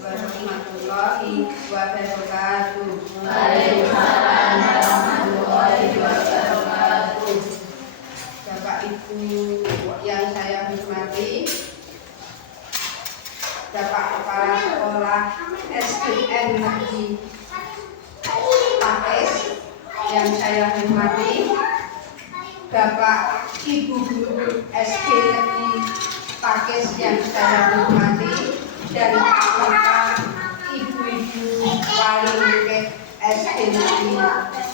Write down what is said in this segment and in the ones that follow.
warahmatullahi wabarakatuh. Waalaikumsalam warahmatullahi wabarakatuh. Bapak Ibu yang saya hormati, Bapak Kepala Sekolah SDN Negeri Pakis yang saya hormati, Bapak Ibu Guru SD Negeri Pakis yang saya hormati, dan Bapak Ibu-ibu wali murid SD Negeri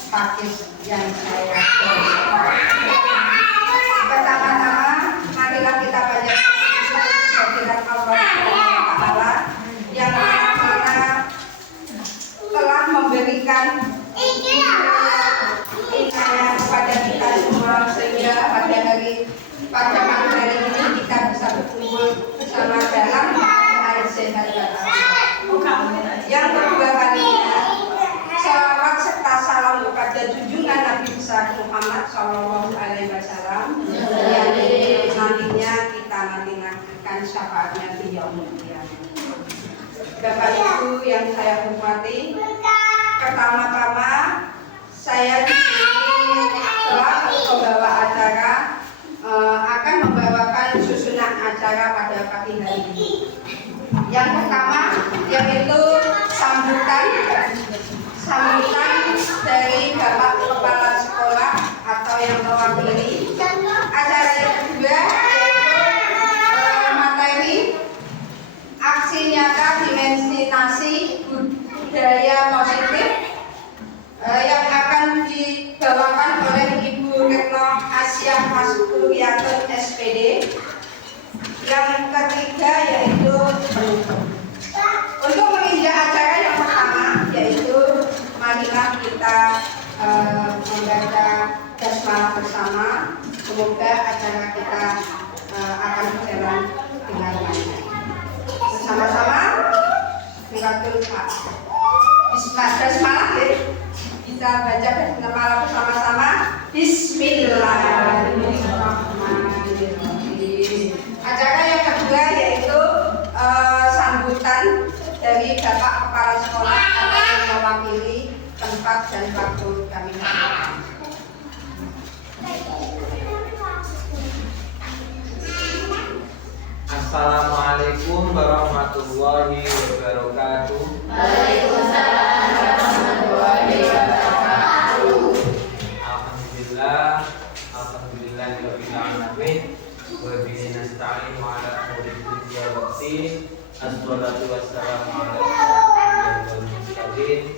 Pakis yang saya hormati. Pertama-tama, marilah kita banyak kehadirat Allah Taala yang mana telah memberikan inayah kepada kita semua, sehingga pada malam hari ini kita bisa berkumpul bersama dalam keadaan sehat walafiat. Yang kedua kalinya, salawat serta salam kepada junjungan Nabi besar Muhammad Shallallahu Alaihi Wasallam yang nantinya kita nantikan syafaatnya di yaumul qiyamah. Bapak Ibu yang saya hormati, pertama-tama saya di sini telah membawa acara akan membawakan susunan acara pada pagi hari ini. Yang pertama yaitu sambutan dari Bapak Kepala Sekolah atau yang mewakili. Acara yang kedua yaitu materi aksi nyata dimensi budaya positif yang akan dibawakan oleh Ibu Retno Asia Maskuriyatun SPD. Yang ketiga yaitu untuk menginjak acara yang pertama, yaitu marilah kita membaca basmalah bersama. Semoga acara kita akan berjalan dengan lancar. Bersama-sama suratul basmalah ya. Kita baca basmalah bersama-sama. Bismillahirrahmanirrahim. Acara yang kedua yaitu sambutan dari Bapak Kepala Sekolah atau yang mewakili tempat dan waktu kami lakukan. Assalamualaikum warahmatullahi wabarakatuh. Waalaikumsalam warahmatullahi wabarakatuh. Alhamdulillahirabbil alamin. Wa bihi nasta'in ala umuri dunya waddin. Assalatu wassalamu ala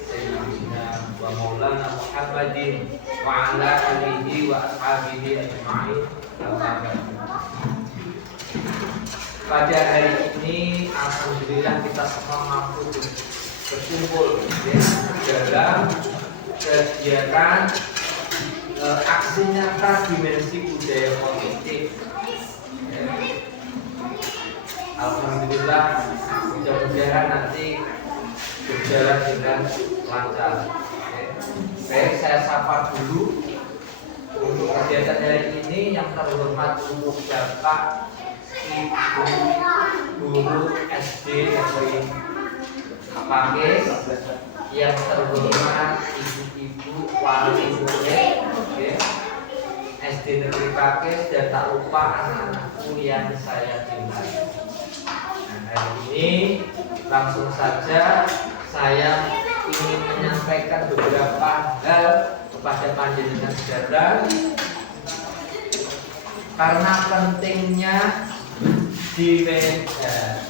sayyidina wa maulana Muhammadin wa ala alihi wa ashabihi ajma'in. Amma ba'du. Pada hari ini alhamdulillah kita semua mampu berkumpul dalam kegiatan aksi nyata dimensi budaya positif. Alhamdulillah, mudah-mudahan nanti berjalan dengan lancar. Baik, saya sapa dulu untuk kegiatan hari ini. Yang terhormat untuk Bapak Ibu Guru SD Negeri Pakis, yang terhormat ibu-ibu wali murid SD Negeri Pakis, dan tak lupa anak-anakku yang saya cintai. Nah, hari ini langsung saja saya ingin menyampaikan beberapa hal kepada panjenengan sekalian karena pentingnya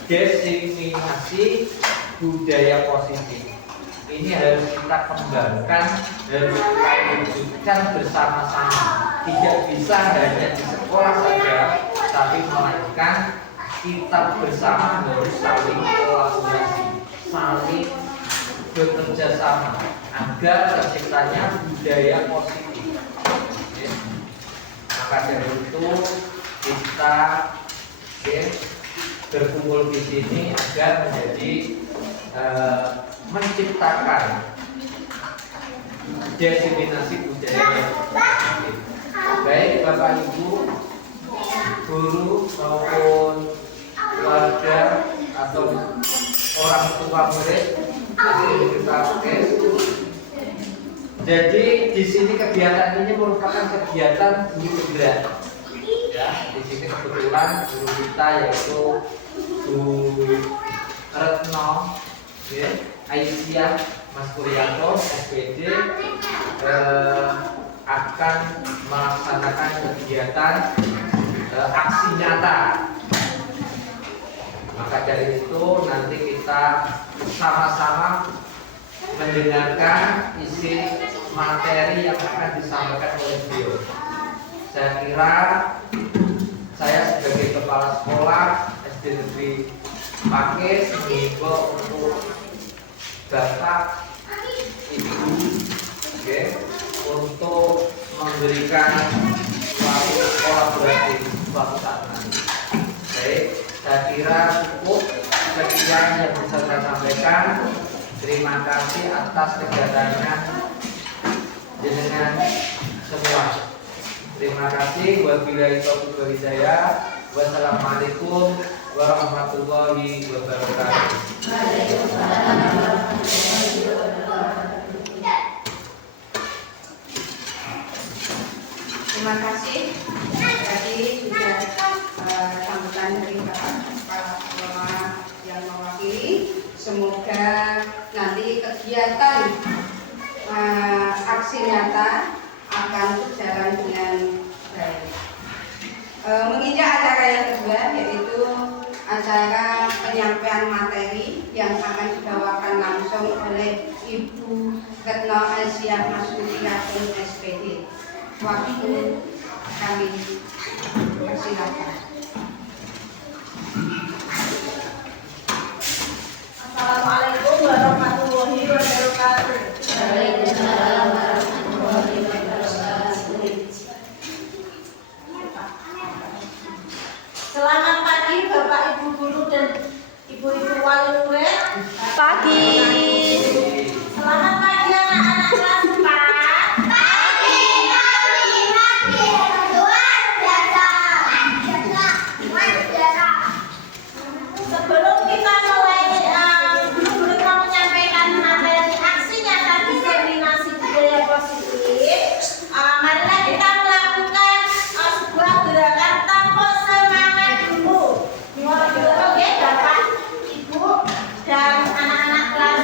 diseminasi budaya positif. Ini harus kita kembangkan, harus kita wujudkan bersama-sama. Tidak bisa hanya di sekolah saja, tapi melainkan kita bersama harus saling kolaborasi, saling bekerja sama agar terciptanya budaya positif. Maka dari itu kita berkumpul di sini agar menjadi menciptakan diseminasi budaya yang positif. Baik Bapak Ibu, guru maupun warga atau orang tua murid nanti kita tes. Jadi di sini kegiatan ini merupakan kegiatan guru penggerak. Ya, di sini kebetulan guru kita yaitu Bu Retno, ya, Aisyah Mas Kuryanto, SPD, akan melaksanakan kegiatan aksi nyata. Maka dari itu nanti kita sama-sama mendengarkan isi materi yang akan disampaikan oleh beliau. Saya kira saya sebagai kepala sekolah SD Negeri Pakis mengimbau untuk Bapak, Ibu, untuk memberikan suatu kolaborasi suatu saat nanti. Baik, saya kira cukup sekian yang bisa saya sampaikan. Terima kasih atas kegiatannya dengan semua. Terima kasih. Wabillahi taufiq wal hidayah. Wassalamualaikum warahmatullahi wabarakatuh. Terima kasih. Tadi sudah sambutan dari Bapak Kepala Sekolah yang mewakili. Semoga nanti kegiatan aksi nyata akan berjalan dengan baik. Menginjak acara yang kedua, yaitu acara penyampaian materi yang akan dibawakan langsung oleh Ibu Retno Aisyah Masukiyatun SPD. Waktu kami persilakan. Assalamualaikum warahmatullahi wabarakatuh. Waalaikumsalam warahmatullahi wabarakatuh. Selamat pagi Bapak Ibu guru dan Ibu-ibu wali murid. Pagi. Selamat pagi anak-anak kelas 4. Sebelum kita mulai guru-guru mau menyampaikan materi aksi nyata diskriminasi budaya positif, marilah kita melakukan sebuah gerakan tanpa semangat dulu. Oke, Bapak, Ibu, dan anak-anak kelas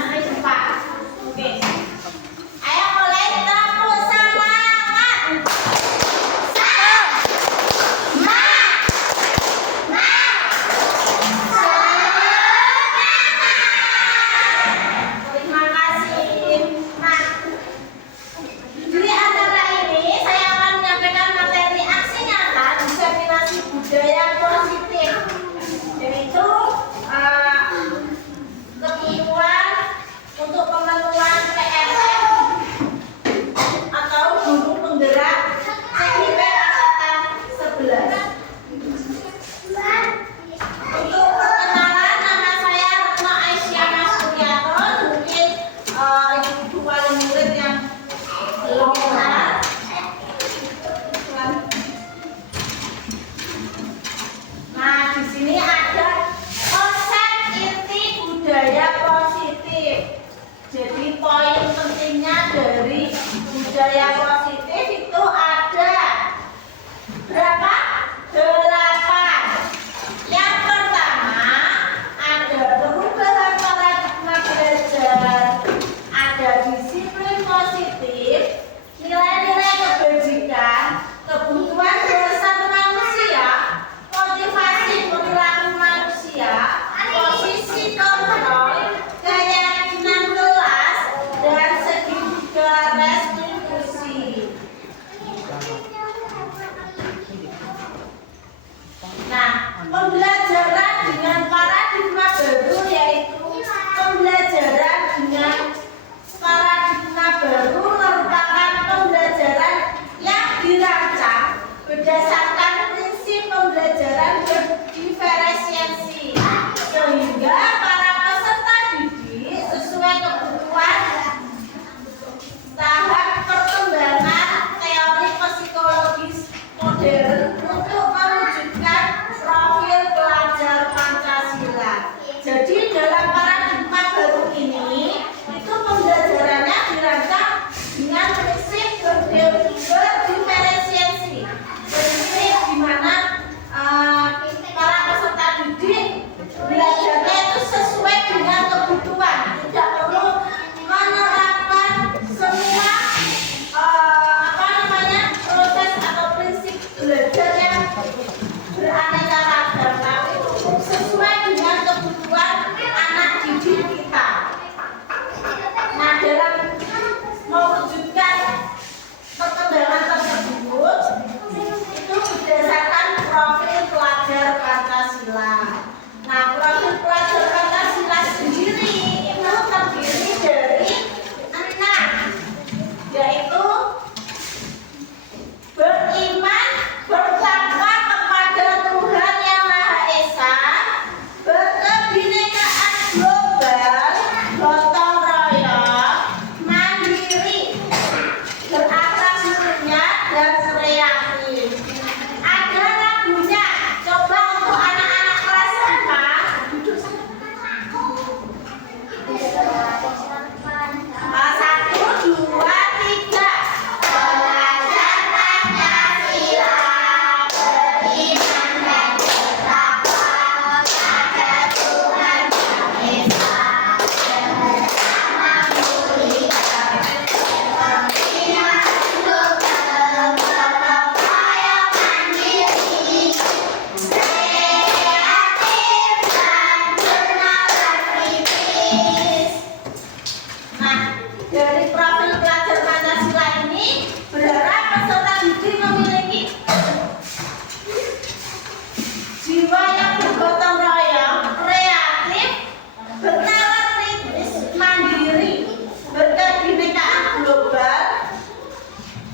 bernalar kritis, mandiri, berkebinekaan global,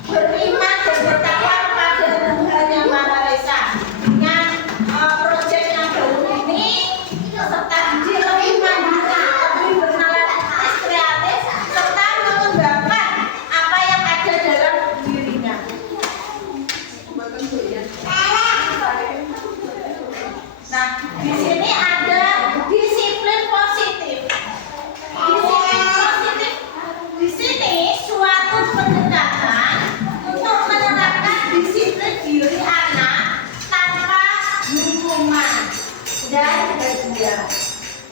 beriman dan bertakwa kepada Tuhan Yang Maha Esa. Dengan proyek yang baru ini, serta didik lebih mandiri, lebih bernalar kritis, kreatif, serta mengembangkan apa yang ada dalam dirinya. Nah, di sini ada disiplin positif. Disiplin positif di sini suatu pendekatan untuk menerapkan disiplin diri anak tanpa hukuman dan hadiah.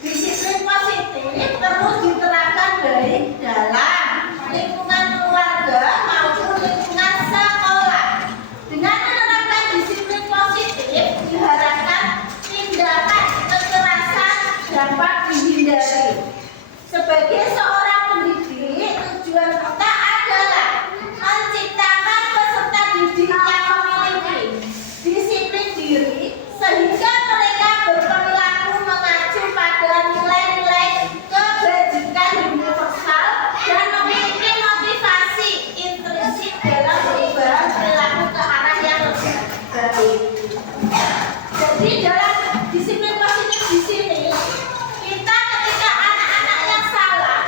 Disiplin positif perlu diterapkan baik dalam lingkungan keluarga maupun lingkungan sekolah. Dengan menerapkan disiplin positif diharapkan tindakan kekerasan dapat dihindari. Sebagai seorang pendidik, tujuan kita adalah menciptakan peserta didik yang memiliki disiplin diri sehingga mereka berperilaku mengacu pada nilai-nilai kebajikan universal dan memiliki motivasi intrinsik dalam perubahan perilaku ke arah yang lebih baik. Jadi dalam disiplin positif di sini, kita ketika anak-anak yang salah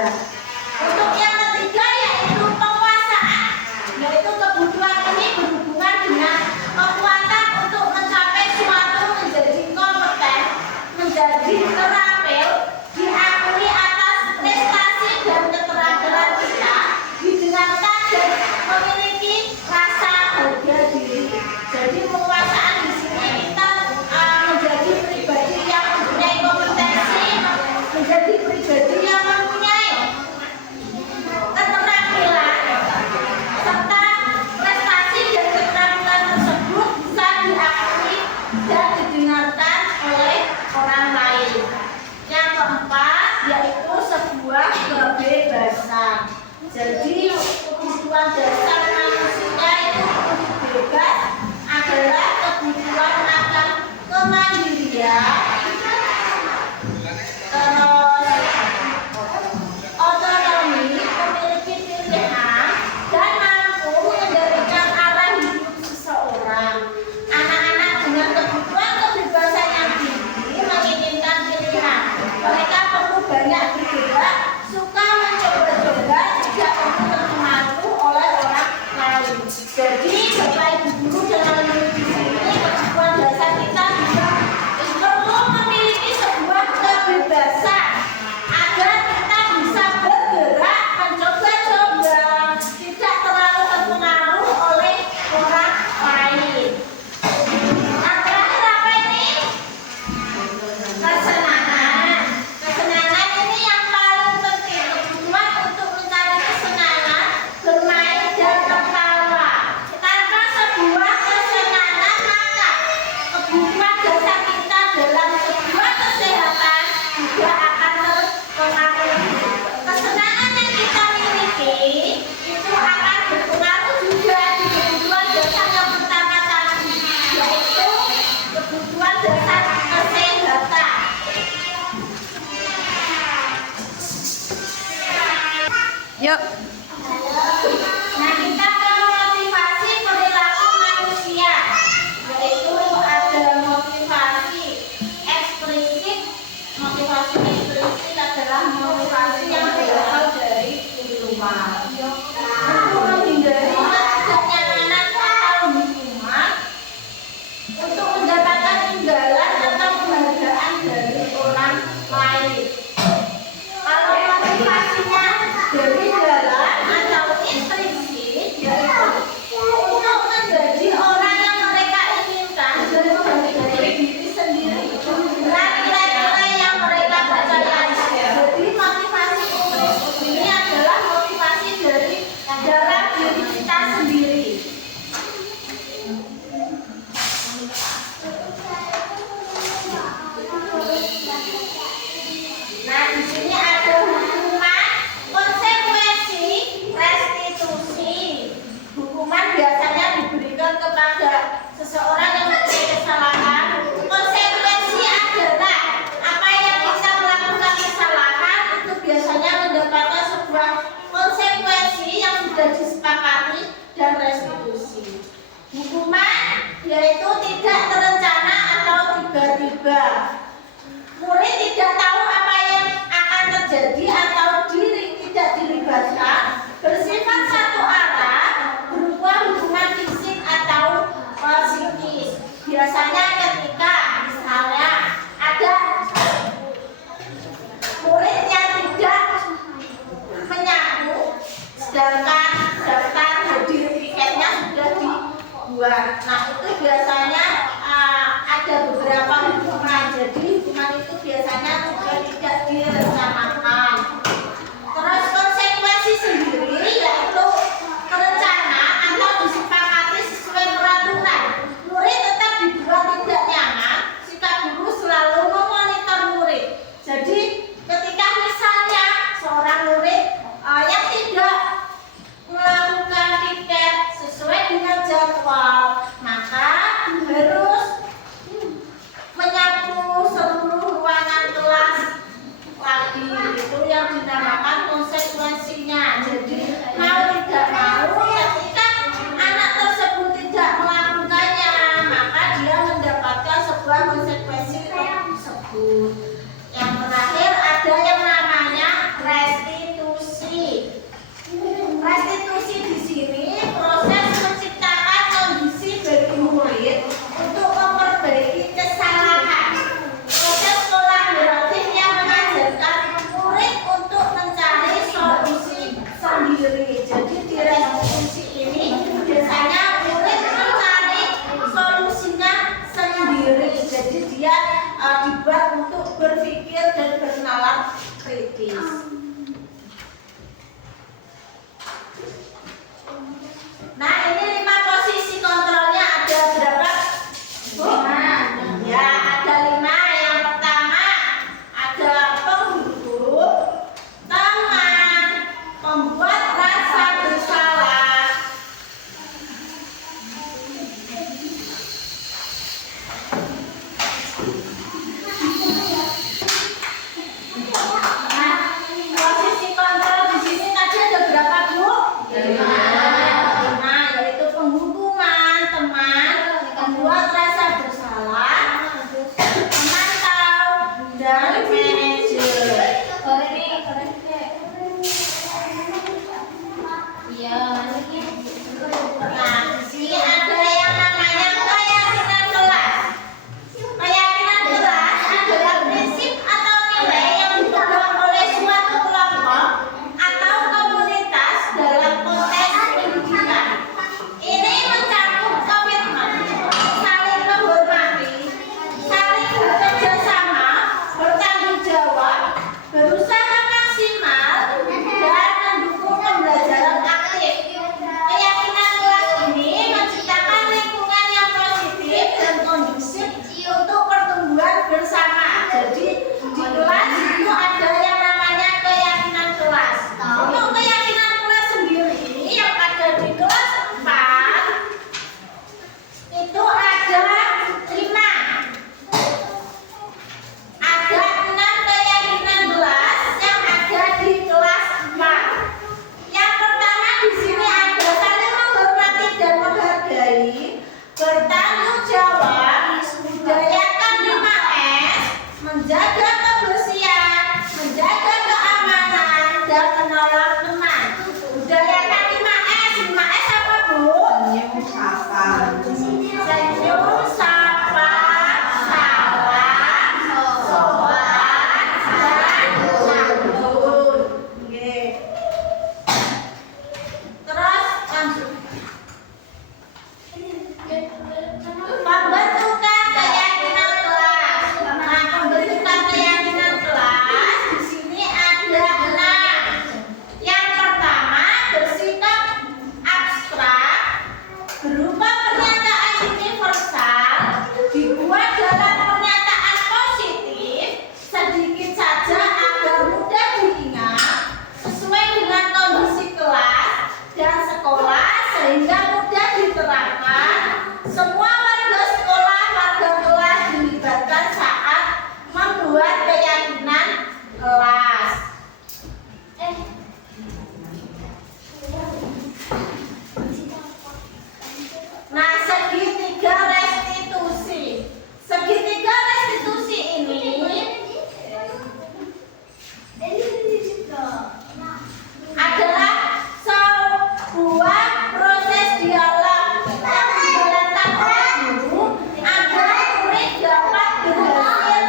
bekerja. Untuk yang ketiga yaitu penguasaan, yaitu kebutuhan ini berhubungan dengan kekuatan untuk mencapai suatu menjadi kompeten, menjadi terampil, diakui atas prestasi dan keterampilan kita, didengarkan dan memiliki rasa harga diri. Jadi penguasaan di sini kita menjadi pribadi yang mempunyai kompetensi, menjadi pribadi yang mempunyai keterampilan, serta prestasi dan keterampilan tersebut bisa diakui dan didengarkan oleh orang lain. Yang keempat yaitu sebuah kebebasan. Jadi kebutuhan dasar manusia itu untuk bebas adalah kebutuhan akan kemandirian, terus otonomi, memiliki pilihan, dan mampu mengendalikan arah hidup seseorang. Anak-anak dengan kebutuhan kebebasan yang tinggi menginginkan pilihan. Mereka perlu banyak bergerak, suka mencoba-coba, tidak perlu terpengaruh oleh orang lain. Jadi Bapak Ibu guru dalam di sini kebutuhan dasar kita juga perlu memiliki sebuah kebebasan agar kita bisa bergerak, mencoba-coba, tidak terlalu terpengaruh oleh orang lain. Yang terakhir apa ini? Kesenangan. Kesenangan ini yang paling penting. Kebutuhan untuk mencari kesenangan, bermain dan tertawa. Tanpa sebuah kesenangan maka kebutuhan dasar kita dalam sebuah kesehatan juga akan terpengaruh. Kesenangan yang kita miliki itu akan berpengaruh juga di kebutuhan dasar yang pertama tadi, yaitu kebutuhan dasar kesehatan. Yuk. Nah, kita akan memotivasi perilaku manusia, yaitu ada motivasi eksplisit. Motivasi eksplisit adalah motivasi yang berasal dari luar. Untuk menghindari ketidaknyamanan atau hukuman, untuk mendapatkan imbalan atau penghargaan dari orang lain. Kalau motivasinya dari dalam atau implisit, yaitu untuk menjadi orang yang mereka inginkan dan menghargai diri sendiri dan nilai-nilai yang mereka percayai. Jadi motivasi implisit ini adalah motivasi dari dalam diri kita sendiri. Nah, di sini ada hukuman, konsekuensi, restitusi. Hukuman biasanya diberikan kepada seseorang yang mempunyai kesalahan. Konsekuensi adalah apa yang bisa melakukan kesalahan itu biasanya mendapatkan sebuah konsekuensi yang sudah disepakati dan restitusi. Hukuman yaitu tidak terencana atau tiba-tiba. Murid tidak tahu apa yang akan terjadi atau diri tidak dilibatkan, bersifat satu arah, berupa hubungan fisik atau psikis. Biasanya ketika misalnya ada murid yang tidak menyaku, sedangkan daftar hadir tiketnya sudah dibuat. Nah, itu biasanya ada beberapa hukuman. Jadi hukuman itu biasanya juga tidak direncanakan. Terus konsekuensi sendiri yaitu terencana atau disepakati sesuai peraturan. Murid tetap dibuat tidak nyaman, sikap guru selalu memonitor murid. Jadi ketika misalnya seorang murid yang tidak melakukan tiket sesuai dengan jadwal, maka dan bernalar kritis. Nah, ini 5 posisi kontrolnya ada berapa? 5. Ya, ada 5. Yang pertama ada pengguru, teman, pembuat rasa bersalah. Nah, posisi kontrol di sini tadi ada berapa, Bu? 5, yaitu penghukuman, teman, pembuat rasa bersalah, pemantau, dan manajer. Nah, di sini ada yang namanya keyakinan kelas. Keyakinan kelas adalah prinsip atau nilai yang dipegang oleh suatu kelompok atau komunitas dalam konteks pendidikan. Ini mencakup komitmen, saling menghormati, saling bekerja sama, bertanggung jawab, berusaha maksimal, dan mendukung pembelajaran aktif. Keyakinan kelas ini menciptakan lingkungan yang positif dan kondusif untuk pertumbuhan bersama. Jadi di kelas itu ada yang namanya keyakinan kelas. Untuk keyakinan kelas sendiri yang ada di kelas 4 itu ada 5. Ada 6 keyakinan kelas yang ada di kelas 4. Yang pertama di sini ada saling menghormati dan menghargai, bertanggung jawab, budayakan 5S, menjaga kebersihan, menjaga keamanan, dan menolong teman. Budayakan 5S. 5S apa, Bu? Senyum, sapa. Senyum, sapa, salam, sowan, dan santun. Oke. Terus lanjut. Pembentukan keyakinan kelas. Nah, pembentukan keyakinan kelas di sini ada 6. Yang pertama bersikap abstrak, berupa pernyataan universal, dibuat dalam pernyataan positif, sedikit saja agar mudah diingat, sesuai dengan kondisi kelas dan sekolah sehingga mudah diterapkan. Semua warga sekolah, warga kelas dilibatkan saat membuat keyakinan kelas. Nah, segitiga restitusi. Segitiga restitusi ini adalah sebuah proses dialog yang dijalankan oleh guru agar murid dapat berhasil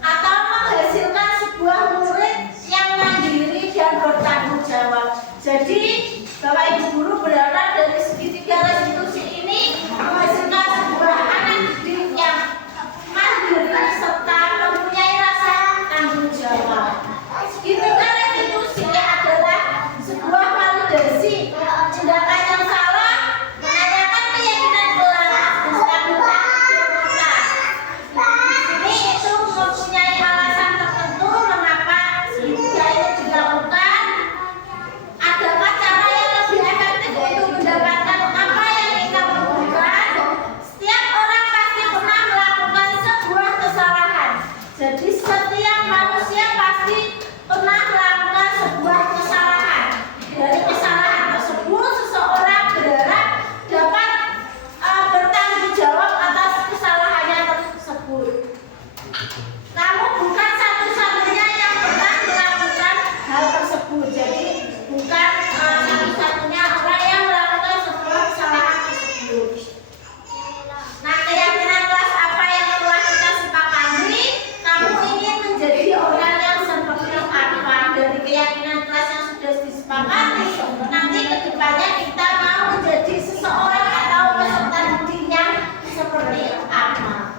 atau menghasilkan sebuah murid yang mandiri dan bertanggung jawab. Jadi, Bapak Ibu guru berharap dari segitiga restitusi ini menghasilkan sebuah anak didik yang mandiri serta mempunyai rasa tanggung jawab. Segitiga restitusi adalah sebuah validasi tindakan yang salah, menanyakan keyakinan kelas, stabilitas demokrat. Ini itu mempunyai alasan tertentu mengapa segitiga ini dilakukan. Adakah cara yang lebih efektif untuk mendapatkan apa yang kita butuhkan? Setiap orang pasti pernah melakukan sebuah kesalahan. Jadi setiap manusia pasti pernah melakukan sebuah kesalahan. Dari kesalahan tersebut seseorang berharap dapat bertanggung jawab atas kesalahannya tersebut. Kamu bukan satu-satunya yang pernah melakukan hal tersebut. Jadi bukan satu-satunya orang yang melakukan sebuah kesalahan tersebut. Nah, keyakinan kelas apa yang telah kita sepakati? Kamu ingin menjadi orang yang seperti apa? Dari keyakinan kelas yang sudah disepakati, nanti kedepannya kita mau menjadi seseorang atau peserta didik yang seperti apa?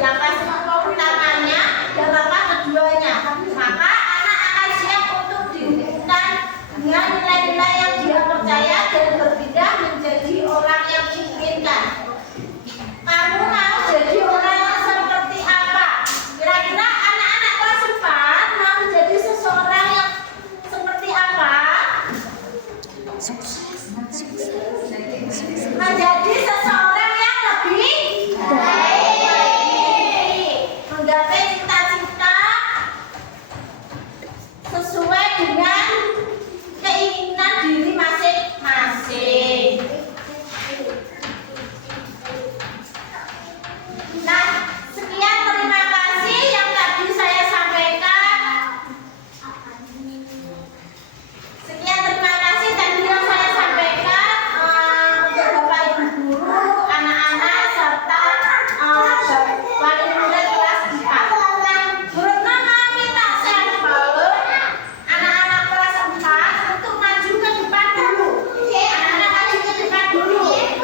lapas utamanya dan lapas keduanya. Maka anak akan siap untuk dihubungkan dengan nilai-nilai yang dia percaya dan berpindah menjadi orang yang diinginkan. Kamu mau jadi orang yang seperti apa? Kira-kira anak-anak kelas 4 mau menjadi seseorang yang seperti apa? Menjadi seseorang yang lebih baik, menggapai cita-cita sesuai dengan keinginan diri masing-masing. Nah, sekian terima kasih yang tadi saya sampaikan. Sekian terima kasih tadi yang saya sampaikan untuk Bapak Ibu guru, anak-anak serta wali murid kelas 4. Guru mau minta sampel anak-anak kelas 4 untuk maju ke depan dulu. Anak-anak maju ke depan dulu. Ini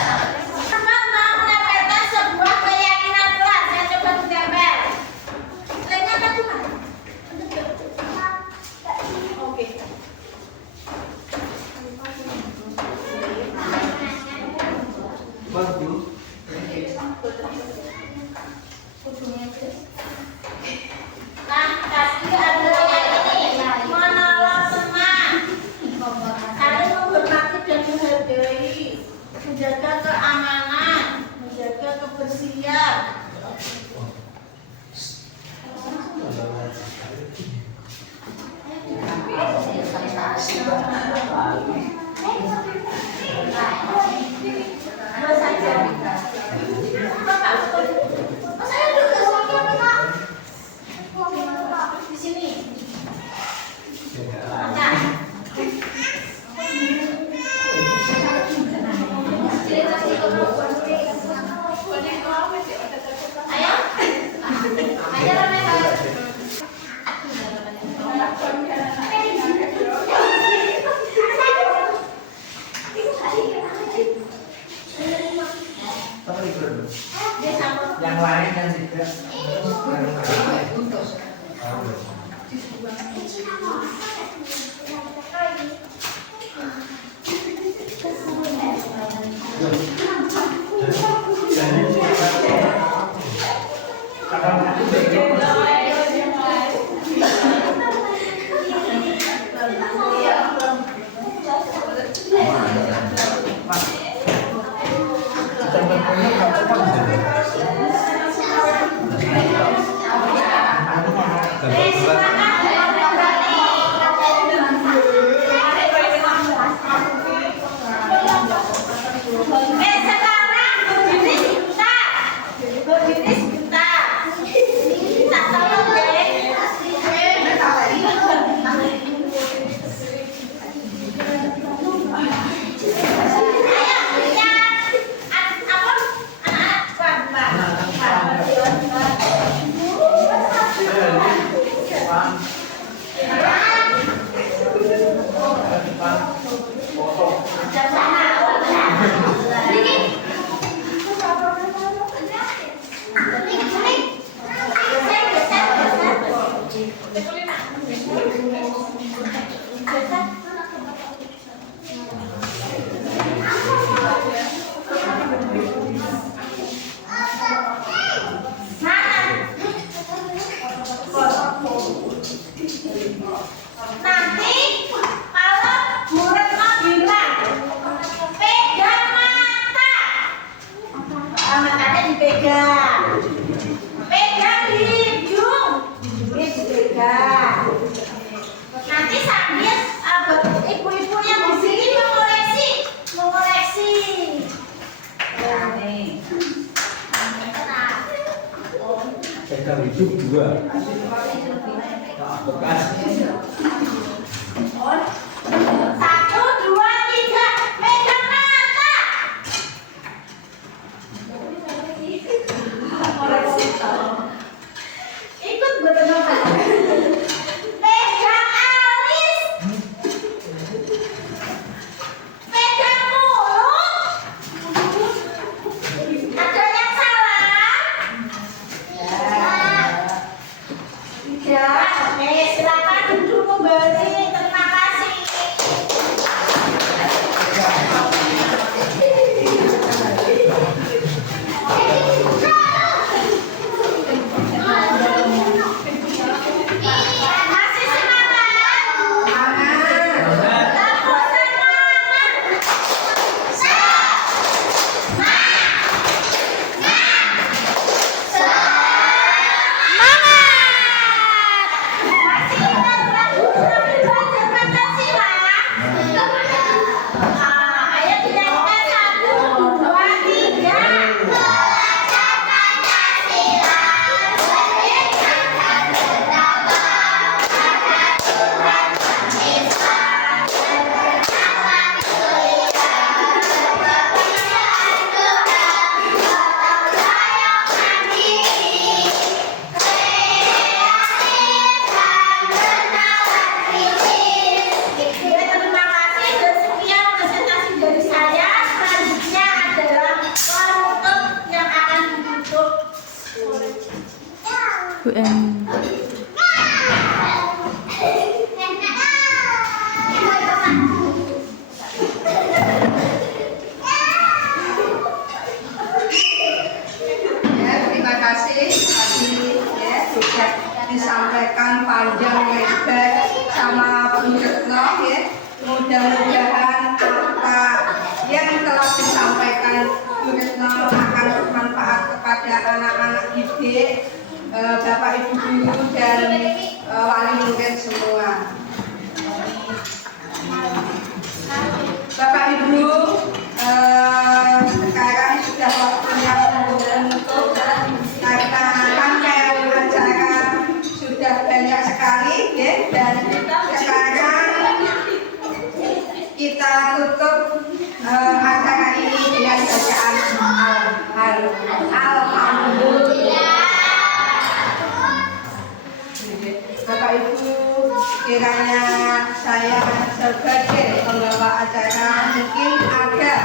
anak mau menyampaikan sebuah keyakinan kelas. Saya coba ditempel. Lainnya apa tuh? Oke. Bagus. Nah, tadi ada yang ini menolong teman, saling menghormati dan menghargai, menjaga keamanan, menjaga kebersihan. Dua saja. Bapak, saya duduk di sini. Nah. Ayo. Ayo Ramai. Nanti kalau murid mau bilang pegang mata, matanya dipegang, pegang hidung, hidungnya dipegang. Nanti sambil ibu-ibu yang di sini mengoreksi. Nah, nih. Pegang hidup dua. Bukan. 1, 2, 3, pegang mata. Ikut berenang. Pegang alis. Pegang mulut. Ada yang salah? Tidak. Oke, silakan duduk kembali. Terima kasih. Masih semangat? Lapor semangat. Masih ingat lagu belajar Pancasila? Ayo dinyanyikan 1, 2, 3. Belajar Pancasila, berdeka berdaulat, pada Tuhan Pencipta, berdaulat mulia, kepercayaan Tuhan, gotong royong mandiri, terima kasih dan sekian presentasi dari saya. Selanjutnya adalah penutup yang akan ditutup. UN. Ya, terima kasih tadi ya sudah disampaikan panjang lebar sama Bu Retno ya. Mudah-mudahan apa yang telah disampaikan Bu Retno akan bermanfaat kepada anak-anak didik, Bapak Ibu guru dan wali murid semua. Bapak Ibu, sekarang sudah waktunya untuk karena rangkaian acara sudah banyak sekali ya, dan sekarang kita tutup acara ini dengan bacaan Alhamdulillah. Bapak Ibu, kiranya saya sebagai pembawa acara mungkin ada